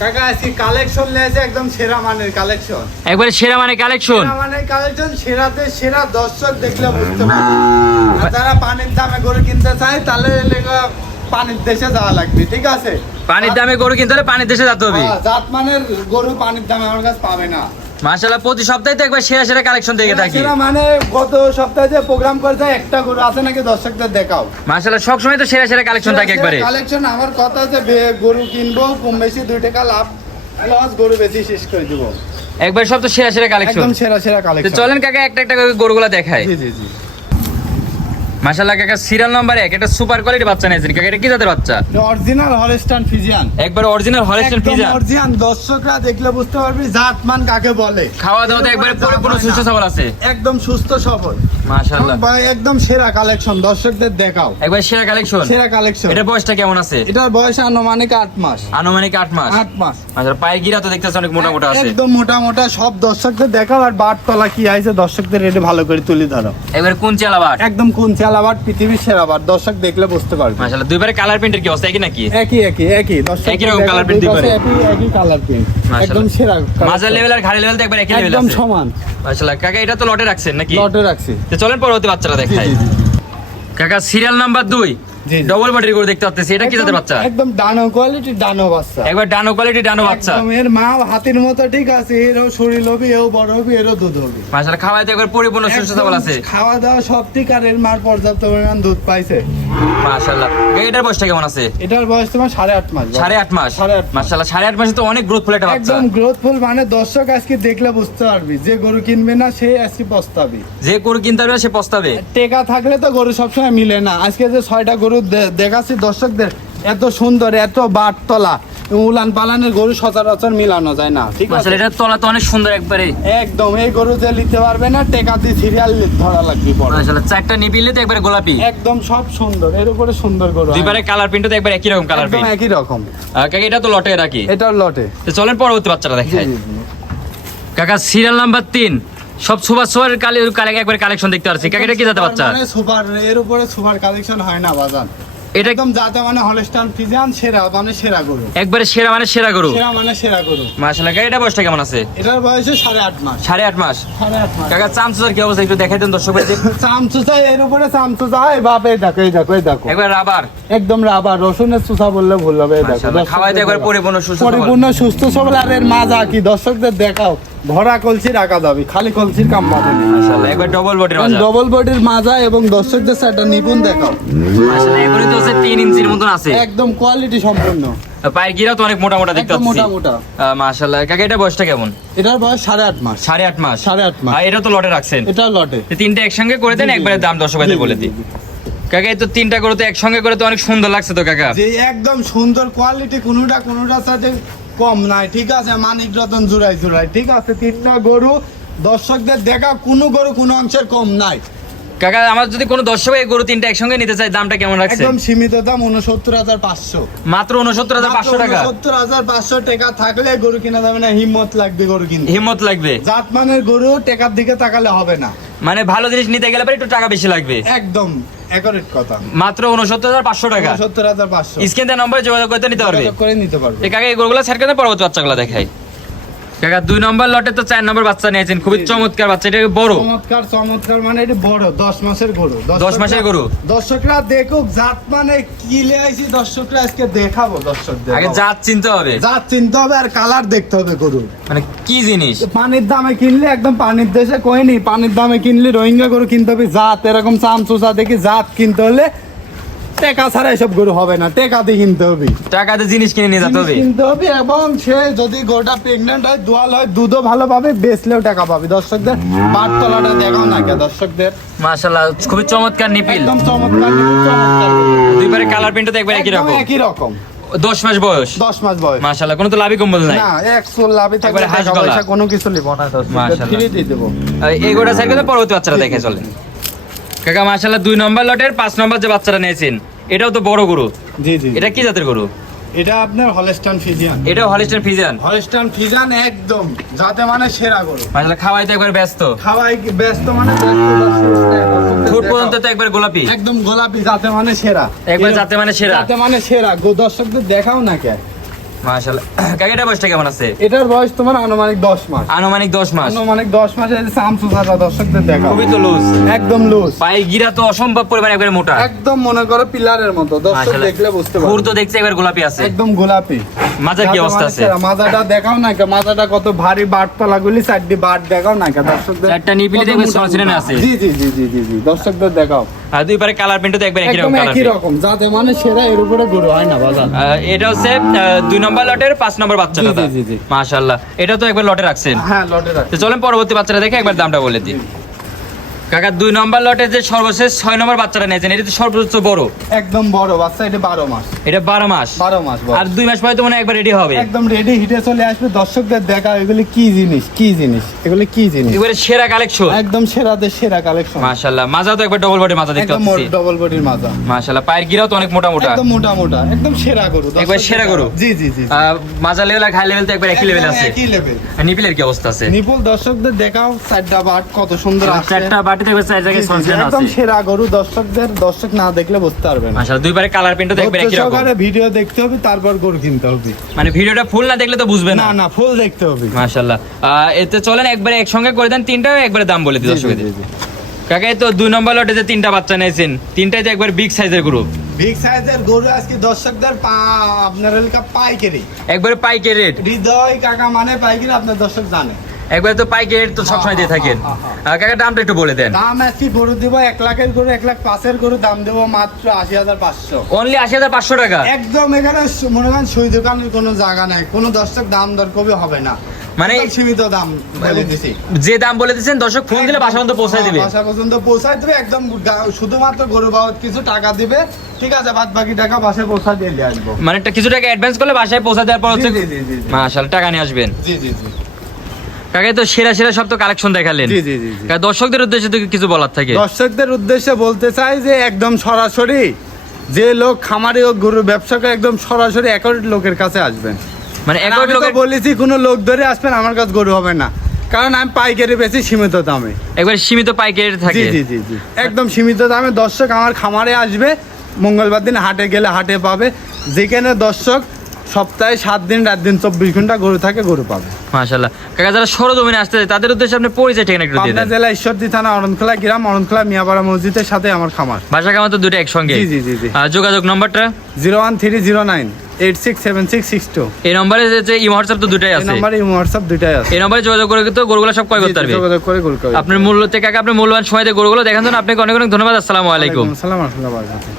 কাকা আজকে কালেকশন নিয়েছে একদম সেরা মানের কালেকশন, একবারে সেরা মানের কালেকশন। সেরা মানের কালেকশন, সেরাতে সেরা। দর্শক দেখলে বুঝতে পারবে। আর যারা পানির দামে গরু কিনতে চায় তাহলে পানির দেশে যাওয়া লাগবে, ঠিক আছে? পানির দামে গরু কিনতে হলে পানির দেশে যেতে হবে। জাত মানের গরু পানির দামে আমার কাছে পাবে না। মাশাআল্লাহ, প্রতি সপ্তাহে তো একবার সেরা সেরা কালেকশন দেখে থাকি। সেরা মানে গত সপ্তাহে যে প্রোগ্রাম করেছে একটা গরু আছে নাকি দর্শকদের দেখাও। মাশাআল্লাহ, সব সময় তো সেরা সেরা কালেকশন থাকে একবারে। কালেকশন আমার কথা যে গরু কিনবো কম বেশি 2 টাকা লাভ লস, গরু বেশি শেষ করে দিব। একবার সব তো সেরা সেরা কালেকশন, একদম সেরা সেরা তো কালেকশন। চলেন কাকা একটা একটা করে গরুগুলা দেখাই। জি জি জি। মাশাআল্লাহ কাকা, সিরিয়াল নাম্বার 1 এটা সুপার কোয়ালিটি বাচ্চা নিয়েছেন কাকা। এটা কি জাতের বাচ্চা? অরিজিনাল হলস্টাইন ফ্রিজিয়ান, একবার অরিজিনাল হলস্টাইন ফ্রিজিয়ান। অরিজিনাল। দর্শকরা দেখলে বুঝতে পারবি জাতমান কাকে বলে। খাওয়া দাওয়াতে একবারে পরিপূর্ণ সুস্থ সবল আছে, একদম সুস্থ সবল। মাশাআল্লাহ ভাই একদম সেরা কালেকশন, দর্শকদের দেখাও। একবার সেরা কালেকশন, সেরা কালেকশন। এটা বয়সটা কেমন আছে? এটার বয়স আনুমানিক 8 মাস। আনুমানিক 8 মাস। 8 মাস। মাশাআল্লাহ, পায়ের গিরা তো দেখতেছ অনেক মোটা মোটা আছে, একদম মোটা মোটা। সব দর্শকদের দেখাও। আর বাট তলা কি আছে দর্শকদের এটা ভালো করে তুলে ধরো। একবার কোন চালা বাট? একদম কোন চালা বাট, পৃথিবীর সেরা বাট। দর্শক দেখলে বুঝতে পারবে। মাশাআল্লাহ, দুইবারে কালার প্রিন্টের কি অবস্থা? একই নাকি? একই দর্শক একই রকম কালার প্রিন্ট দিবারে। একই কালার প্রিন্ট, একদম সেরা। মাঝার লেভেল আর ঘাড়ি লেভেল তো একবার একই লেভেল আছে, একদম সমান। মাশাআল্লাহ কাকা, এটা তো লটে রাখছেন নাকি? লটে রাখছি। তো চলেন পরবর্তী বাচ্চাটা দেখাই। কাকা সিরিয়াল নাম্বার 2 জি। ডবল বডির গরু দেখতে পাচ্ছি। এটা কি জাতের বাচ্চা? একদম ডানো কোয়ালিটি, ডানো বাচ্চা। একবার ডানো কোয়ালিটি ডানো বাচ্চা। একদম এর মা হাতির মতো, ঠিক আছে? এরও শরীর হবে, এও বড় হবে, এরও দুধ হবে। মাশাআল্লাহ, খাওয়াতে একবার পরিপূর্ণ সুস্থ সবল আছে। খাওয়া দাওয়া সব ঠিক। আর এর মার পর্যাপ্ত পরিমাণ দুধ পাইছে। মাশাআল্লাহ, এটার বয়সটা কেমন আছে? এটার বয়স তোমার 8.5 মাস। 8.5 মাস। 8.5 মাস। মাশাআল্লাহ, 8.5 মাসে তো অনেক গ্রোথফুল একটা বাচ্চা। একদম গ্রোথফুল। মানে দর্শক আজকে দেখলে বুঝতে পারবি, যে গরু কিনবে না সে আজকে পস্তাবি। যে গরু কিনতে পারবে সে পস্তাবে। টেকা থাকলে তো গরু সবসময় মিলে না। আজকে যে 6টা গরু দেখাচ্ছি দর্শকদের, এত সুন্দর, এত বাট তলা, উলান পালানের গরু সচরাচর মিলানো যায় না, ঠিক আছে? মাশাআল্লাহ, এটার তলা তো অনেক সুন্দর একবারে। একদম এই গরু যে নিতে পারবে না, টেকা দিয়ে সিরিয়াল ধরা লাগবে পরে। মাশাআল্লাহ, চারটা নিপিলে তো একবারে গোলাপি। একদম সব সুন্দর, এর উপরে সুন্দর গরু। দুইবারে কালার প্রিন্ট তো একবার একই রকম কালার একদম প্রিন্ট। একই রকম। কাকা এটা তো লটে রাখি। এটার লটে। তো চলেন পরবর্তী বাচ্চাটা জি, দেখাই। জি, জি। কাকা সিরিয়াল নাম্বার 3 সব সুপার সুপার একবার কালেকশন দেখতে পাচ্ছি। কাকা এটা কি জাতের বাচ্চা? মানে সুপার, এর উপরে সুপার কালেকশন হয় না বাজার। এটা একদম জাতে মানে হলস্টাইন ফ্রিজিয়ান, সেরা মানে সেরা গরু। একবারে সেরা মানে সেরা গরু। সেরা মানে সেরা গরু। মাশাআল্লাহ, কাকা এটা বয়সটা কেমন আছে? এটার বয়স 8.5 মাস। 8.5 মাস। 8.5 মাস। কাকা চামচুর কি অবস্থা একটু দেখাই দেন দর্শকদের। চামচুচা, এর উপরে চামচুচা। এই বাপ, এই দেখো, এই দেখো, এই দেখো। একবার রাবার। একদম রাবার। রসুনের চুচা বললে ভুল হবে। এই দেখো, মাশাআল্লাহ, খাওয়াইতে একবার পরিপূর্ণ সুস্থ সবল। পরিপূর্ণ সুস্থ সবল। আর এর মাজা কি দর্শকদের দেখাও। ভরা কলসি রাখা যাবে, খালি কলসির কাম পাবে না। মাশাআল্লাহ, একবার ডবল বডির মাজা। ডবল বডির মাজা এবং দর্শকদের একটা নিপুণ দেখাও। মাশাআল্লাহ, এগুলো তো হচ্ছে 3 ইঞ্চির মতন আছে। একদম কোয়ালিটি সম্পূর্ণ। পায়ের গিরা তো অনেক মোটা মোটা দেখতে একদম পাচ্ছি। মোটা মোটা। মাশাআল্লাহ, কাকা এটা বয়সটা কেমন? এটার বয়স 8.5 মাস। 8.5 মাস। 8.5 মাস। আর এটা তো লটে রাখছেন। এটা লটে। তো তিনটা একসঙ্গে করে দেন, জি, জি, একবারে দাম দর্শকদের বলে দিই। কাকা এই তো তিনটা গরু তো একসঙ্গে করে তো অনেক সুন্দর লাগছে তো কাকা। যে একদম সুন্দর কোয়ালিটি, কোনোটার সাথে কম নাই, ঠিক আছে? মানিক রতন জুড়াই জুড়াই, ঠিক আছে? 3টা গরু দর্শকদের দেখা, কোনো গরু কোনো অংশের কম নাই। কাকা আমার যদি কোনো দর্শক এই গরু তিনটা একসঙ্গে নিতে চায় দামটা কেমন রাখছে? একদম সীমিত দাম 69,500। মাত্র 69,500 টাকা। 69,500 টাকা থাকলে গরু কিনা যাবে না। হিম্মত লাগবে গরু কিনতে। হিম্মত লাগবে। জাতমানের গরু টাকার দিকে তাকালে হবে না। মানে ভালো জিনিস নিতে গেলে পরে একটু টাকা বেশি লাগবে। একদম একারেট কথা। মাত্র 69,500 টাকা। 69,500 স্ক্রিন দেওয়া নম্বরে যোগাযোগ করতে নিতে পারবে। করে নিতে পারবে। এই কাকা এই গরুগুলো সেট করে পরবর্তী বাচ্চাগুলো দেখাই। কাকা 2 নম্বর লটে তো 4 নম্বর বাচ্চা নিয়েছেন, খুবই চমৎকার বাচ্চা। এটা বড় চমৎকার চমৎকার, মানে এটা বড় 10 মাসের গরু। 10 মাসের গরু। দর্শকরা দেখুক জাত মানে কি লেআইছি, দর্শকরা আজকে দেখাবো দর্শকদের। আগে জাত চিনতে হবে, জাত চিনতে হবে আর কালার দেখতে হবে গরু। মানে কি জিনিস। পানির দামে কিনলে একদম পানির দেশে কইনি, পানির দামে কিনলে রোহিঙ্গা গরু কিনতে হবে। জাত এরকম চামচুচা দেখি জাত কিনতে হলে টাকা ছাড়া এসব গরু হবে না, টাকা দিয়ে কিনতে হবে। টাকাতে জিনিস কিনে নিয়ে যেতে হবে। কিনতে হবে এবং সে যদি গরুটা প্রেগনেন্ট হয়, দোয়াল হয়, দুধও ভালো পাবে, বেচলেও টাকা পাবে। দর্শকদের বাটতলাটা দেখাও না কে দর্শকদের। মাশাআল্লাহ, খুবই চমৎকার নিপিল। একদম চমৎকার, চমৎকার। দুইবারে কালার প্রিন্ট তো একবার একই একদম রকম। একই রকম। 10 মাস বয়স। 10 মাস বয়স। মাশাআল্লাহ, কোনো তো লাভই কম্বল নাই। না, এক চুল লাভই থাকবে, একবারে হাঁস টাকা গলা। পয়সা কোনো কিছু নিব না। মাশাআল্লাহ। ফ্রি দিয়ে দেবো। এই গোটা সাইড করে পরবর্তী বাচ্চাটা দেখে চলেন। কাকা মাশাআল্লাহ, 2 নম্বর লটের 5 নম্বর যে বাচ্চাটা নিয়েছেন এটাও তো বড় গরু। জি জি। এটা কি জাতের গরু? এটা আপনার হলস্টাইন ফ্রিজিয়ান। এটাও হলিস্টাইন ফ্রিজিয়ান। হলস্টাইন ফ্রিজিয়ান একদম যাতে মানে সেরা গরু। মাশাআল্লাহ, খাওয়াইতে একবার ব্যস্ত। খাওয়াই ব্যস্ত মানে ব্যস্ত। ঠোঁট পর্যন্ত তো একবার গোলাপি। একদম গোলাপি, যাতে মানে সেরা। একবার যাতে মানে সেরা। যাতে মানে সেরা। দর্শকদের দেখাও না কে। মাশাআল্লাহ। কাকা এটা বয়সটা কেমন আছে? এটার বয়স তোমার আনুমানিক 10 মাস। আনুমানিক 10 মাস। আনুমানিক 10 মাসে এই যে সামসুসাটা দর্শকদের দেখাও। খুবই তো লুজ, একদম লুজ। পায়ের গিরা তো অসম্ভব পরিমাণে একবারে মোটা। একদম মনে করো পিলারের মতো, দর্শক মাশাআল্লাহ। দেখলে বুঝতে খুর পারবে। তো দেখছি একবার গোলাপি আছে। একদম গোলাপি। মাজার কি অবস্থা আছে? মাজাটা দেখাও না, মাজাটা কত ভারী, বাটতলা গুলি চারটি বাট দেখাও না দর্শকদের। চারটা নিপিলে দেখবে সলসিনে আছে। জি জি জি জি জি জি, দর্শকদের দেখাও। আর দুই পারে কালার প্রিন্টও তো একবার একই রকম একদম কালার। একই রকম, যাতে মানে সেরা এর উপরে গরু হয় না বাজার। এটা হচ্ছে 2 নম্বর লটের 5 নম্বর বাচ্চাটা। জি, জি, জি। মাশাআল্লাহ। এটা তো একবার লটে রাখছেন। হ্যাঁ, লটে রাখ। তো চলেন পরবর্তী বাচ্চাটা দেখে একবার দামটা বলে দিই। কাকা 2 নম্বর লটে যে সর্বশেষ 6 নম্বর বাচ্চাটা নিয়েছেন, এটা তো সর্বোচ্চ বড়। একদম বড় বাচ্চা, এটা 12 মাস। এটা 12 মাস। 12 মাস বয়স। আর 2 মাস পরে তো মনে হয় একবার রেডি হবে। একদম রেডি হিটে চলে আসবে, দর্শকদের দেখাও এগুলি কি জিনিস, কি জিনিস, এগুলি কি জিনিস। এবারে সেরা কালেকশন। একদম সেরাদের সেরা কালেকশন। মাশাআল্লাহ। মাজা তো একবার ডবল বডি মাজা দেখতে একদম পাচ্ছি। ডবল বডির মাজা। মাশাআল্লাহ। পায়ের গিরাও তো অনেক মোটা মোটা। একদম মোটা মোটা, একদম সেরা গরু। একবার সেরা গরু। জি জি জি। মাজা লেভেল আর খাই লেভেল তো একবার একই লেভেল আছে। একই লেভেল। আর নিপিলের কি অবস্থা আছে? নিপুল দর্শকদের দেখাও, চারটা বাট কত সুন্দর আছে। চারটা বাটিতে একবার চার জায়গায় সলসিনে একদম আছে। সেরা গরু, দর্শক না দেখলে বুঝতে পারবে না। মাশাআল্লাহ। দুই পারে কালার প্রিন্টও তো একবার একই রকম। সহকারে ভিডিও দেখতে হবে, তারপর গরু কিনতে হবে। মানে ভিডিওটা ফুল না দেখলে তো বুঝবে না। না না, ফুল দেখতে হবে। মাশাআল্লাহ। এতে চলেন একবারে একসঙ্গে করে দেন তিনটাও, একবারে দাম বলে দিই দর্শকদের। কাকা এই তো 2 নম্বর লটে যে 3টা বাচ্চা নিয়েছেন, তিনটাই তো একবার বিগ সাইজের গ্রুপ। বিগ সাইজের গরু আজকে দর্শকদের আপনার এলাকা পাইকারি, একবারে পাইকারি রেট। হৃদয় কাকা মানে পাইকারি, আপনার দর্শক জানে। একবারে তো পাইকারি রেট তো সবসময় দিয়ে থাকেন। কাকা দামটা একটু বলে দেন। দাম আজকে গরু দিব 1 লাখের গরু, 1,05,000 গরু দাম দেবো মাত্র 80,500। অনলি 80,500 টাকা। একদম এখানে মনে করেন সই দোকানের কোনো জায়গা নাই, কোনো দর্শক দাম দর কবি হবে না, মানে একদম সীমিত দাম বলে দিছি। যে দাম বলে দিচ্ছেন দর্শক ফোন দিলে বাসা পর্যন্ত পৌঁছায় দিবে। বাসা পর্যন্ত পৌঁছায় দেবে, একদম শুধুমাত্র গরু বাবদ কিছু টাকা দিবে, ঠিক আছে, বাদ বাকি টাকা বাসায় পৌঁছা দিয়ে আসবো। মানে কিছু টাকা অ্যাডভান্স করলে বাসায় পৌঁছা দেওয়ার পর হচ্ছে জি, জি, জি, জি। মাশাআল্লাহ টাকা নিয়ে আসবেন। জি জি জি কাকা তো সেরা সেরা সব তো কালেকশন দেখালেন। জি জি জি জি। কাকা দর্শকদের উদ্দেশ্যে তো কিছু বলার থাকে। দর্শকদের উদ্দেশ্যে বলতে চাই যে একদম সরাসরি যে লোক খামারি ও গরু ব্যবসা করে, একদম সরাসরি অ্যাকর্ড লোকের কাছে আসবেন। মানে আমি একবার তো লোকের বলেছি কোনো লোক ধরে আসবেন আমার কাছে গরু হবে না, কারণ আমি পাইকারি বেশি সীমিত দামে। একবার সীমিত পাইকারি রেট জি থাকে। জি জি জি, একদম সীমিত দামে দর্শক আমার খামারে আসবে। মঙ্গলবার দিন হাটে গেলে হাটে পাবে, যেখানে দর্শক সপ্তাহে 7 দিন রাত দিন 24 ঘন্টা গরু থাকে, গরু পাবে। মাশাআল্লাহ। কাকা যারা সরজমিনে আসতে চায় তাদের উদ্দেশ্যে আপনি পরিচয় ঠিকানা একটু দিয়ে পাবনা দেন। জেলা ঈশ্বরদী থানা অরণখোলা গ্রাম, অরণখোলা মিয়াপাড়া মসজিদের সাথে আমার খামার। ভাষা কামা তো দুটো একসঙ্গে। জি জি জি জি। যোগাযোগ নম্বরটা 01309867662। এই নম্বরে যে ইমো হোয়াটসঅ্যাপ তো দুটাই এই আছে। নম্বরে হোয়াটসঅ্যাপ দুটাই আছে। এই নম্বরে যোগাযোগ করে তো গরুগুলো সব ক্রয় করতে পারবে। যোগাযোগ করে গরু আপনার মূল্য থেকে কাকা আপনার মূল্যবান সময় দিয়ে গরুগুলো দেখার জন্য আপনাকে অনেক অনেক ধন্যবাদ। আসসালামু আলাইকুম। আসসালামু আলাইকুম।